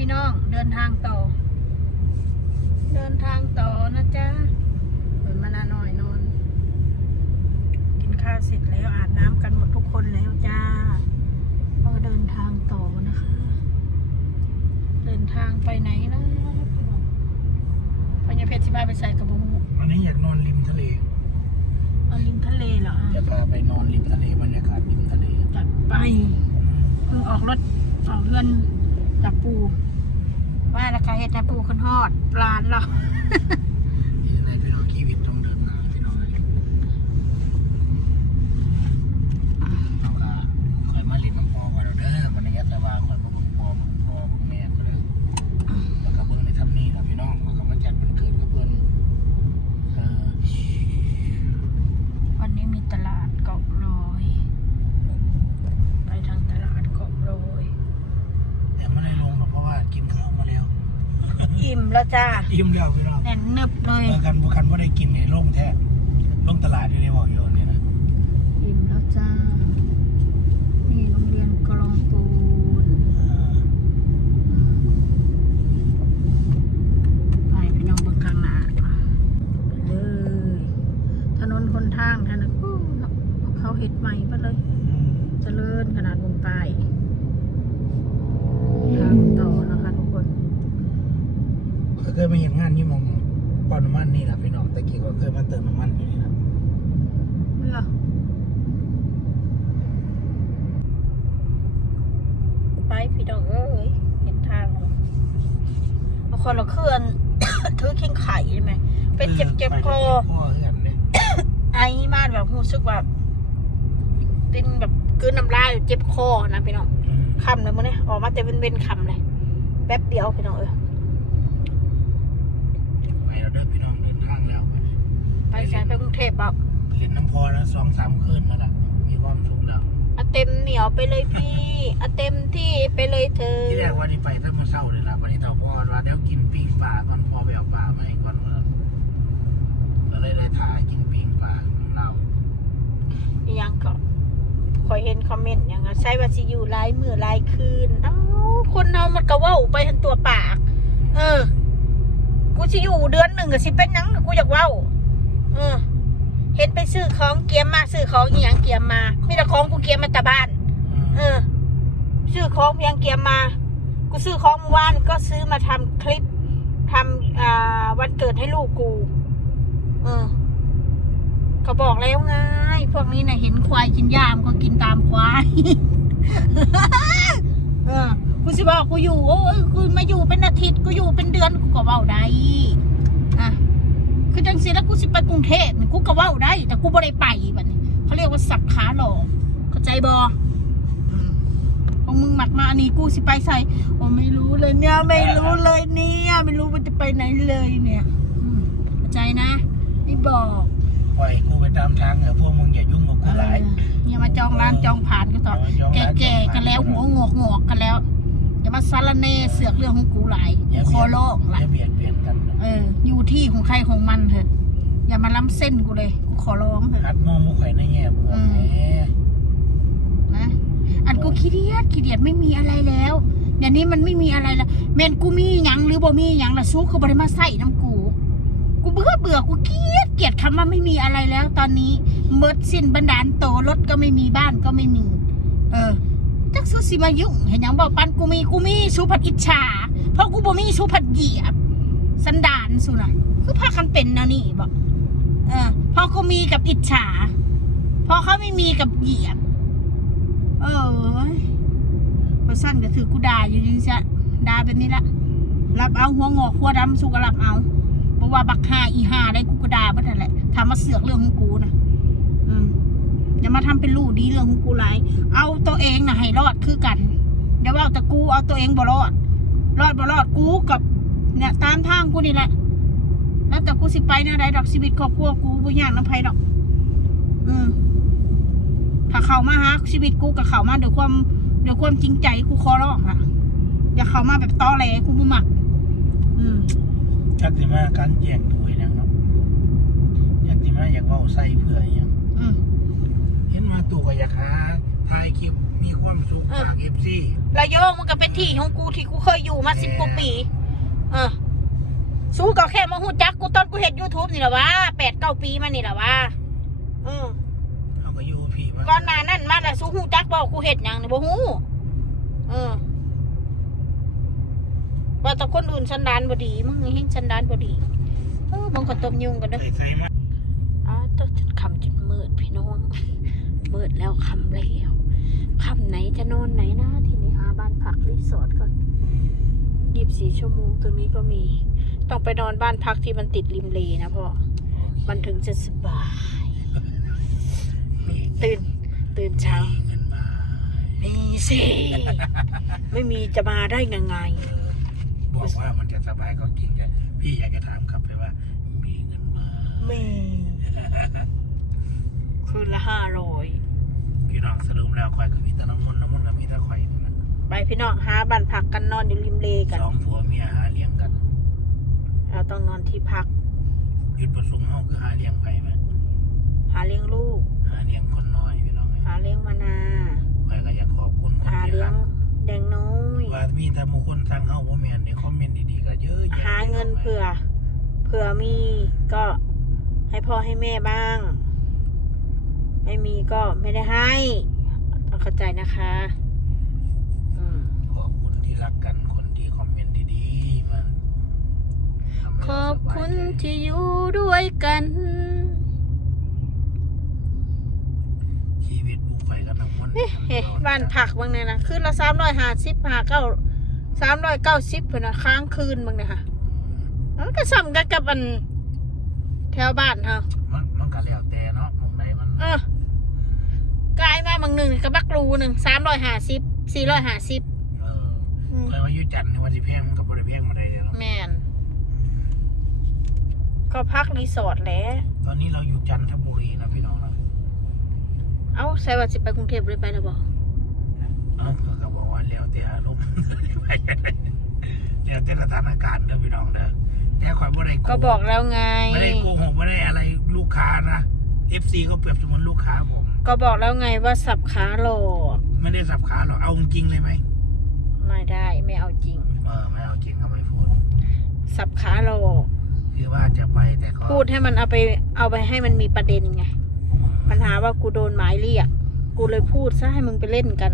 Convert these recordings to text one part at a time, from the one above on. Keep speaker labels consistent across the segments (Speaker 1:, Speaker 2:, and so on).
Speaker 1: พี่น้องเดินทางต่อ เดินทางต่อนะจ๊ะเปิดมานาหน่อยนอนกินข้าวเสร็จแล้วอาบน้ำกันหมดทุกคนแล้วจ้าก็เดินทางต่อนะคะ เดินทางไปไหนนะพญาเพชรที่บ้านไปใส่กระบุง
Speaker 2: วันนี้อยากนอนริมทะเล
Speaker 1: เอาริมทะเลเหรอ
Speaker 2: จะพาไปนอนริมทะเลบรรยากาศริมทะเล
Speaker 1: จัดไปเพิ่งออกรถสองเดือน จับปูว่าราคาเห็ดแต่ปูคนฮอดร้านเรา
Speaker 2: นี่ในพี่น้องชีวิตต้องเดินทางพี่น้องเลยเอาค่ะคอยมาลินน้ำพอก่อนเด้อวันนี้แต่ว่าคอยมาเบิ่งพอเบิ่งพอเบิ่งแม่มาเด้อแล้วก็เบิ่งในทำนี่ล่ะพี่น้องแล้วก็มาจัดเป็นคืนกับเพื่อนเออ
Speaker 1: วันนี้มีตลาดเกาะลอย ไปทางตลาดเกาะลอย
Speaker 2: แต่ไม่ได้ลงหรอกเพราะว่ากินข้าวมาแล้ว
Speaker 1: อิ่มแล้วจ้า
Speaker 2: อิ่มแล้วพี่น้อง
Speaker 1: แน่นเนึบเลย
Speaker 2: เมื่อกันบุคันว่าได้กินในโล่งแท้ลงตลาดที่ได้บอกอยู่เนี่ยนะ
Speaker 1: อิ่มแล้วจ้า นี่โรงเรียนกลองปูน
Speaker 2: เออ
Speaker 1: ไปพี่น้องเบิ่งข้างหน้าไปเลย ถนนคนทางท่านนะอู้เขาเห็ดใหม่ไปเลย
Speaker 2: อืม
Speaker 1: เจริญขนาดวงใต้ทางต่อนะคะทุกคน
Speaker 2: เขาเคยมาเห็นงานนี่มองปอนน้ำ มันนี่แหละพี่น้องตะกี้เขาเคยมาเติมน้ำมันอยู่นี่นะ
Speaker 1: เมื่อไปพี่น้องเอ้ยเห็นทางแล้วบางคนเราเคลื่อน ถือเข่งไข่ใช่ไหมเป็นเจ็บเจ็บคอ
Speaker 2: คอเหือนเนี่ย
Speaker 1: ไอ้มากแบบรู้สึกว่าเป็นแบบกลืนน้ำลายเจ็บคอนะพี่น้อง
Speaker 2: อืม
Speaker 1: คำเลยมั้งเนี่ยออกมาแต่เป็นเว้นๆคำเลยแป๊บเดียวพี่น้องเออ
Speaker 2: ไปเราเดินพี่น้องเดินทางแล้ว
Speaker 1: ไปสายไปกรุงเทพเปล่า
Speaker 2: เล่นน้ำพอแล้วสองสามคืนแล้วล่ะมีความสุขแล้ว
Speaker 1: เอาเต็มเหนียวไปเลยพี่เอาเต็มที่ไปเลยเธอ
Speaker 2: ที่แรกว่าที่ไปตั้งมาเศร้าเลยล่ะวันนี้ต่อพ่อว่าเดี๋ยวกินปิ้งปลาก่อนพอไปเอาปลามาให้ก่อนว่าก็เลยได้ถ่ายกินปิ้งปลาของเรา
Speaker 1: อีหยังก็คอยเห็นคอมเมนต์อย่างนั้นใช่ว่าสิอยู่ลายมือลายคืนเอ้าคนเรามันก็เว่าไปทั้งตัวปาก เออ กูสิอยู่เดือนหนึ่งก็สิเป็นหยังกูอยากเว่า เออเห็นไปซื้อของเกียมมาซื้อของอีหยังเกียมมามีแต่ของกูเกียมมาแต่บ้าน เออ ซื้อของเพียงเกียมมา กูซื้อของเมื่อวานก็ซื้อมาทำคลิปทำอ่าวันเกิดให้ลูกกู เออ ก็บอกแล้วไงพวกนี้นะเห็นควายกินหญ้ามนก็กินตามควาย เออ กูสิบอกกูอยู่โอ้ยกูมาอยู่เป็นอาทิตย์กูอยู่เป็นเดือนกูก็เว้าได้อะ คือจังสิแล้วกูสิไปกรุงเทพนี่กูก็เว้าได้ แต่กูบ่ได้ไปแบบนี้เขาเรียกว่าสับขาหลอกเข้าใจบอมพวกมึงหมัดมาอันนี้กูสิไปใส่โอ้ไม่รู้เลยเนี่ยไม่รู้เลยเนี่ยไม่รู้ว่าจะไปไหนเลยเนี่ยอืมเข้าใจนะไม่บอก
Speaker 2: ปล่อยกูไปตามทางเถอะพวกมึงอย่ายุ่งกับกูหลาย
Speaker 1: อย่ามาจองร้านจองผ่านก็ต่อแก่ๆกันแล้วหัวงอกงอกๆกันแล้วอย่ามาซาลาเนเสือกเรื่องของกูหลายกูคอโลก
Speaker 2: อ
Speaker 1: หลาย
Speaker 2: ย่าเบียดเบียนกันนะ
Speaker 1: เออ อยู่ที่ของใครของมันเถอะ อย่ามาล้ำเส้นกูเลย กูขอร้องเถอะ
Speaker 2: คัดมองมุกไข่ในแง่บวก
Speaker 1: อืม
Speaker 2: แหม
Speaker 1: นะ อันกูขี้เดียดขี้เดียดไม่มีอะไรแล้วเดี๋ยวนี้มันไม่มีอะไรแล้วแม่นกูมีหยังหรือบ่มีหยังละสู้คือบริมาใส่น้ำกู กูเบื่อเบื่อกูเกลียดเกลียดคำว่าไม่มีอะไรแล้ว ตอนนี้เมิดสิ้นบันดาลโตรถก็ไม่มีบ้านก็ไม่มี เออจักสู้สิมายุ่งเห็นหยังบอกปันกูมีกูมีชูผัดอิจฉาเพราะกูบ่มีชูผัดเหยียบ สันดานสุนะคือพากันเป็นนวนี่บอกเออพอกูมีกับอิจฉา พอเขาไม่มีกับเหยียบเออพอสั้นก็ถือกูด่าอยู่จริงๆด่าแบบนี้ละรับเอาหัวงอกหัวดำสู้ก็รับเอาเพราะว่าบักหาอีหาได้กูก็ด่าเบ่ทันแหละทำมาเสือกเรื่องของกูนะอืมอย่ามาทำเป็นลูกดีเรื่องของกูไรเอาตัวเองนะให้รอดคือกันอย่าว่าแต่กูเอาตัวเองบ่รอด รอดบ่รอดกูกับ เนี่ยตามทางกูนี่แหละ แล้วแต่กูสิไปแนวใดดอกชีวิตครอบครัวกูบ่ยากน้ำไผดอก อืมถ้าเข้ามาหาชีวิตกูกับเข้ามาด้วยความด้วยความจริงใจกูขอร้องละอย่าเข้ามาแบบตอแหลกูบ่มัก อืม
Speaker 2: จักสิมาการแย่งถ้วยหยังเนาะอยากสิมาอยากเว้าใส่เพื่ออหยัง
Speaker 1: อืม
Speaker 2: เห็นมาตู่ก็อยากหาถ่ายคลิปมีความสุข
Speaker 1: เออ
Speaker 2: ฝากเอฟซี
Speaker 1: ระยองมันก็เป็นที่ของกูที่กูเคยอยู่มาสิบกว่าปีเออสู้ก็แค่มาหูจักกูตอนกูเห็นยูทูบนี่แหละวะแปดเก้าปีมานี่แหละวะอืม
Speaker 2: เขาก็อยู่ผีว่า
Speaker 1: ก่อนหน้านั้นมาแต่สู้หูจักบอกกูเห็ดหยังนี่บ่ฮู้เออว่าแต่คนอื่นสันดานบ่ดีมึงเฮงสันดานบ่ดีเออมึงก็ต้มยุงกันเด้อ
Speaker 2: ใส่ใส่มา
Speaker 1: อ้าวตจนคำจนมืดพี่น้อง มืดแล้วคำแล้วคำไหนจะนอนไหนนะ ทีนี้หาบ้านพักรีสอร์ทก่อน ยี่สิบสี่ชั่วโมงตรงนี้ก็มี ต้องไปนอนบ้านพักที่มันติดริมเลนะพ่อ มันถึงจะสบาย ตื่น ตื่นเช้า
Speaker 2: มีเงินมา
Speaker 1: มีสิ ไม่มีจะมาได้ยังไง
Speaker 2: บอกว่ามันจะสบายก็จริงแต่พี่อยากจะถามกลับไปว่า มีเงินมา
Speaker 1: มี คืนละห้าร้อย
Speaker 2: พี่น้องสรุปแล้วข่อยก็มีแต่น้ำมันต์น้ำมันต์ก็มีแต่ข่อยนั่นน่ะ
Speaker 1: ไปพี่น้องหาบ้านพักกันนอนอยู่ริมเลกัน
Speaker 2: สองผัวเมียหาเลี้ยงกัน
Speaker 1: เรา ต้องนอนที่พัก
Speaker 2: จุดประสงค์เฮาคือหาเลี้ยงไปไหม
Speaker 1: หาเลี้ยงลูก
Speaker 2: หาเลี้ยงคนน้อยพี่น้อง
Speaker 1: หาเลี้ยงมานา
Speaker 2: ข่อยก็อยากขอบคุณคน
Speaker 1: หา
Speaker 2: ที่
Speaker 1: เลี้ย
Speaker 2: รั
Speaker 1: ง
Speaker 2: ก
Speaker 1: แดงน้อย
Speaker 2: ว่ามีแต่บุคคลทางเฮาบ่แม่นในคอมเมนต์ดีๆก็เยอะแยะ
Speaker 1: หาเงินเผื่อ เผื่อมีก็ให้พ่อให้แม่บ้าง ไม่มีก็ไม่ได้ให้ต้องเข้าใจนะคะ อืม
Speaker 2: ขอบคุณที่รักกันคนที่คอมเมนต์ดีๆมาทำให้
Speaker 1: ข
Speaker 2: เรา
Speaker 1: อบ
Speaker 2: สาย
Speaker 1: คุณ
Speaker 2: ใจ
Speaker 1: ที่อยู่ด้วยกัน
Speaker 2: ชีวิตบุกไปกันทั้งหมด
Speaker 1: เฮ้เฮ้บ้านผักบางเนี่ยนะคืนละสามร้อยห้าสิบห้าเก้าสามร้อยเก้าสิบเพื่อนนะค้างคืนบางเนี่ยค่ะมันก็ซ้ำกันกับอันแถวบ้านเฮา
Speaker 2: มันมันก็แล้วแต่เนาะตรงไหนมัน
Speaker 1: เออกลายมาบางหนึ่งก็บักรูหนึ่งสามร้อยห้าสิบสี่ร้อยห้าสิบ
Speaker 2: เออเคยว่าอยุจันทร์ในวันที่แพงมันกับบริแพงมาได้เลยเนาะ
Speaker 1: แมน ก็พักรีสอร์ทแหล้ว
Speaker 2: ตอนนี้เราอยู่จันทบุรีนะพี่น้องนะ
Speaker 1: เอ้าใส่ว่าสิไปกรุงเทพเลยไปแล้วบอก
Speaker 2: เออเขาก็บอกว่าแล้วแต่อารมณ์ไปแล้วแต่สถานการณ์เด้อพี่น้องเด้อแต่ข่อยบ่ได้โก็
Speaker 1: บอกแล้วไง
Speaker 2: ไม่ได้โกหกไม่ได้อะไรลูกค้านะ FC ก็เปรียบเสมือนลูกค้าผม
Speaker 1: ก็บอกแล้วไงว่าสับขาหลอก
Speaker 2: ไม่ได้สับขาหรอกเอาจริงเลยไหม
Speaker 1: ไม่ได้ไม่เอาจริง
Speaker 2: เออไม่เอาจริงก็ไม่พูด
Speaker 1: สับขาหลอก
Speaker 2: คือว่าจะไปแต่ก็
Speaker 1: พูดให้มันเอาไปเอาไปให้มันมีประเด็นไง ปัญหาว่ากูโดนหมายเรียก กูเลยพูดซะให้มึงไปเล่นกัน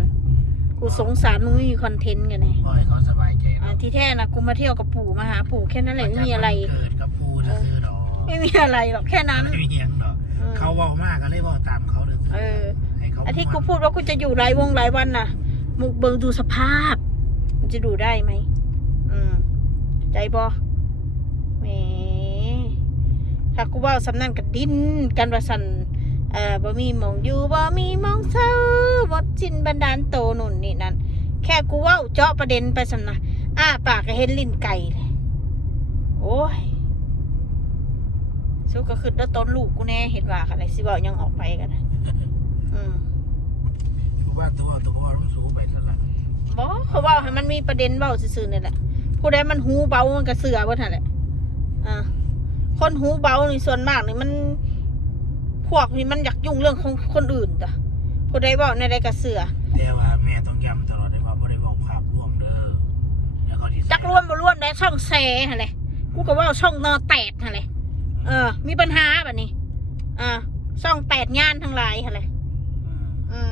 Speaker 1: กูสงสารมึงไม่มีคอนเทนต์กันไง
Speaker 2: ปล่อยเขาสบายใจ
Speaker 1: อ่า
Speaker 2: เนาะ
Speaker 1: ที่แท้นะกูมาเที่ยวกับปู่มาหาปู่แค่นั้นแหละไม่มีอะไร
Speaker 2: เกิดกับปูจะซื้อดอก
Speaker 1: ไม่มีอะไรหรอกแค่นั้น
Speaker 2: ไม่มีอย่างดอก
Speaker 1: อืม
Speaker 2: เขาเบามากก็เลยเบาตามเขาเลย
Speaker 1: เออ
Speaker 2: ให้เขา
Speaker 1: ไอ้ที่กูพูดว่ากูจะอยู่หลายวงหลายวันน่ะมึงเบิ่งดูสภาพ มันจะดูได้ไหมอืม ใจบอแหม ถ้ากูเว่าสำนันกับดินกันว่าสันเอ่อบ่มีหมองอยู่บ่มีหมองเศร้าบดจินบันดาลโตนุ่นนี่นั่นแค่กูเว่าเจาะประเด็นไปสำนะอ้าปากก็เห็นลิ้นไก่เลยโอ้ยสู้ก็คือแล้วต้นลูกกูแน่เห็นว่าอะไรสิบอกยังออกไปกันนะอืม
Speaker 2: อยู่บ้านตัวตัวพ่อรู้สูงไปแล้วล่ะ
Speaker 1: บอกเขาเว่าให้มันมีประเด็นเว้าซื่อๆนี่แหละผู้ใดมันหูเบามันก็เสือเบิดนั่นแหละอ่า คนหูเบานี่ส่วนมากนี่มันพวกนี่มันอยากยุ่งเรื่องของคนอื่นจ้ะผู้ใดเว้าในใดก็เสือ
Speaker 2: แต่ว่าแม่ต้องย้ำตลอดเลยว่าบ่ได้บอกภาพรวมเด้อแล้วเขาสิ
Speaker 1: จักร่วมบ่ร่วมได้ช่องแซ่หั่นแหละกูก็เว่าช่องนอแตกหั่นแหละเออ มีปัญหาแบบนี้อ่าช่องแปดงานทั้งหลายหั่นแหละ
Speaker 2: อืม
Speaker 1: อืม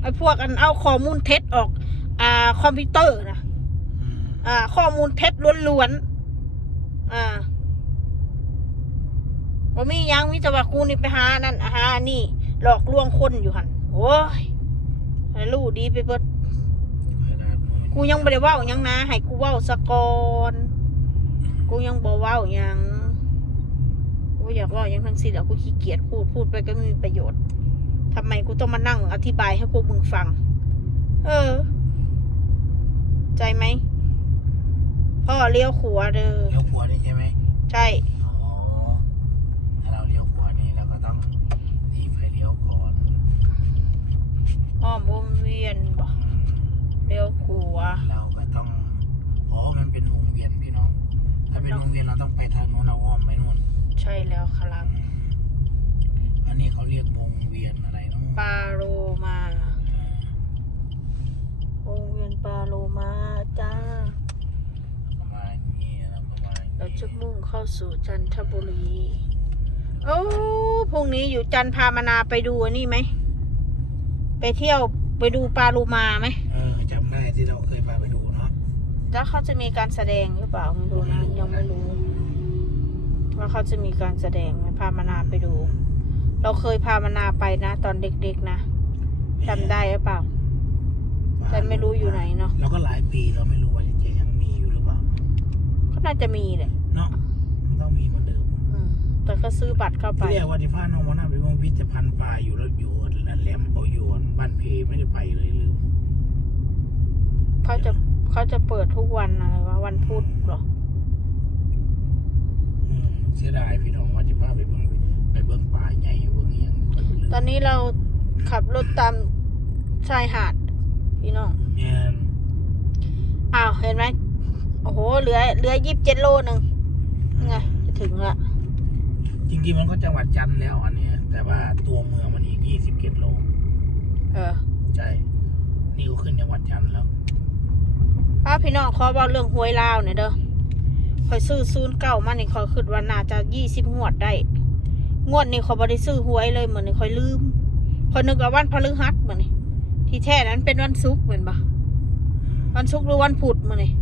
Speaker 1: ไอ้พวกอันเอาข้อมูลเท็จออก อ่า คอมพิวเตอร์นะ
Speaker 2: อืม
Speaker 1: อ่า ข้อมูลเท็จล้วนๆ อ่าว่ามียังมีแต่ว่ากูนี่ไปหานั่นหานี่ หลอกลวงคนอยู่หันโอ้ยรู้ดีไปเบิดกูยังบ่ได้เว้าหยังนะให้กูเว้าสะกอนกูยังบ่เว้าหยังกูอยากเว้ายังทั้งสิ้นแล้วกูขี้เกียจพูดพูดไปก็ไม่มีประโยชน์ทำไมกูต้องมานั่งอธิบายให้พวกมึงฟัง เออ ใจไหม พ่อเลี้ยวขวาเด้อ
Speaker 2: เลี้ยวขวานี่ใช่ไหม
Speaker 1: ใช่
Speaker 2: อ๋อถ้าเราเลี้ยวขวานี่เราก็ต้องตีไฟเลี้ยวก่อน
Speaker 1: อ้อมวงเวียนบ่เลี้ยวขวา
Speaker 2: เราก็ต้องอ๋อมันเป็นวงเวียนพี่น้องถ้าเป็นวงเวียนเราต้องไปทางโน้นเราอ้อมไปนู่น
Speaker 1: ใช่แล้วครับ
Speaker 2: อันอันนี้เขาเรียกวงเวียนอะไรเนาะ
Speaker 1: ปาโลมาวงเวียนปาโลมาจ้า
Speaker 2: ประมาณนี้นะประมาณนี้
Speaker 1: เราจะมุ่งเข้าสู่จันทบุรี โอ้พรุ่งนี้อยู่จันทร์พามานาไปดูอันนี่ไหม ไปเที่ยวไปดูปลาลูมาไหม
Speaker 2: เออจำได้ที่เราเคยพาไปดูเนาะ
Speaker 1: แล้วเขาจะมีการแสดงหรือเปล่าไม่รู้นะยังไม่รู้ ว่าเขาจะมีการแสดงไหมพามานาไปดู เราเคยพามานาไปนะ ตอนเด็กๆนะจำได้หรือเปล่าแต่ไม่รู้อยู่ไหนเนาะ
Speaker 2: เราก็หลายปีเราไม่รู้ว่าจะยังมีอยู่หรือเปล่า
Speaker 1: ก็ น่าจะมีแหละ
Speaker 2: เนาะมันต้องมีเหมือนเดิม
Speaker 1: อืมแต่ก็ซื้อบัตรเข้าไป
Speaker 2: ที่เรียกว่าที่พาน้องมาหน้าไปเมืองพิพิธภัณฑ์ปลาอยู่แล้วอยู่แหลมเอาอยู่บ้านเพไม่ได้ไปเลยลืม
Speaker 1: เขาจะเขาจะเปิดทุกวันอะไรวะวันพุธเหรอ
Speaker 2: อืมเสียดายพี่น้องว่าจะพาไปเบิ่งไปเบิ่งป่าใหญ่เบิ่งเอียง
Speaker 1: ตอนนี้เราขับรถตามชายหาด พี่น้อง
Speaker 2: เนี่ย
Speaker 1: อ้าวเห็นไหม โอ้โห เหลือ เหลือยี่สิบเจ็ดโลหนึ่งไงจะถึงละ
Speaker 2: จริงๆมันก็จังหวัดจันทร์แล้วอันเนี้ย แต่ว่าตัวเมืองมันอีกยี่สิบกิโล
Speaker 1: เออ
Speaker 2: ใช่นี่ก็ขึ้นจังหวัดจันทร์แล้ว
Speaker 1: ป้าพี่น้องขอบอกเรื่องหวยลาวหน่อยเด้อคอยซื้อซูนย์เก่ามานี่คอยคิดว่าน่าจะยี่สิบงวดได้ งวดนี้คอยบริซื้อหวยเลยเหมือนนี่คอยลืมคอยนึกว่าวันพฤหัสเหมือนนี่ที่แท้นั้นเป็นวันศุกร์เหมือนปะวันศุกร์หรือวันพุธเหมือนนี่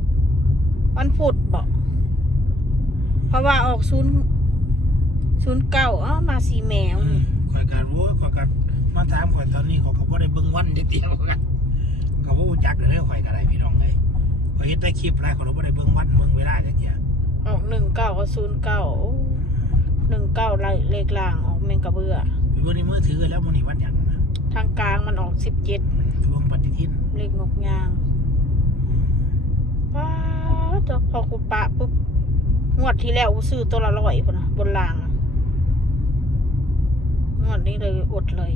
Speaker 1: วันพุธบอกเพราะว่าออกศูนย์ศูนย์เก้าอ๋อมาสีแมว
Speaker 2: อืมข่อยการรู้ข่อยการมาถามข่อยตอนนี้เขาก็บ่ได้เบิ่งวันเดียวกันก็บ่รู้จักเลยข่อยก็ได้พี่น้องเอ้ยข่อยเฮ็ดได้คลิปหลายข่อยบ่ได้เบิ่งวันเบิ่งเวลาจักเที่ย
Speaker 1: ออกหนึ่งเก้ากับศูนย์เก้าหนึ่งเก้าเลขล่างออกเมงกระเบือ
Speaker 2: ไปเบิ่งในมือถือแล้วมื้อนี้วันหยังนะ
Speaker 1: ทางกลางมันออกสิบเจ็ด
Speaker 2: ไปเบิ่งปฏิทิน
Speaker 1: เลขนกยางว้า ตัวพอกูปะปุ๊บงวดที่แล้วกูซื้อตัวละร้อยพุ่นนะบนล่างงวดนี้เลยอดเลย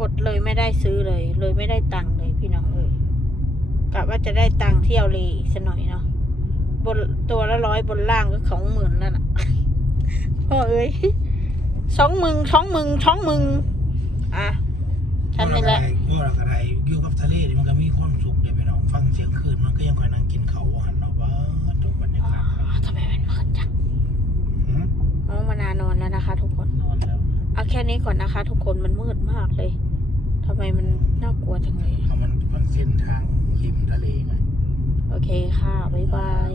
Speaker 1: อดเลยไม่ได้ซื้อเลย เลยไม่ได้ตังค์เลยพี่น้องเอ้ยกะว่าจะได้ตังค์เที่ยวเลยอีกสักหน่อยเนาะบนตัวละร้อยบนล่างก็สองหมื่นแล้วน่ะพ่อเอ้ยสองมึงสองมึงสองมึงอะ ฉันนี่แหละ
Speaker 2: ก็เราก็ได้อยู่กับทะเลนี่มันก็มีความสุขเด้พี่น้องฟังเสียงคลื่นมันก็ยังค่อยนั่งกินข้าวหันเนาะว่าตรงบรรยากาศครับ
Speaker 1: ทำไมมันมืดจัง
Speaker 2: หืม
Speaker 1: น้องมานานอนแล้วนะคะ ทุกคน
Speaker 2: นอนแล้ว
Speaker 1: เอาแค่นี้ก่อนนะคะ ทุกคนมันมืดมากเลยทำไมมันน่ากลัวจังเลย
Speaker 2: เพราะมันมันเส้นทางริมทะเลไง
Speaker 1: โอเคค่ะบ๊ายบาย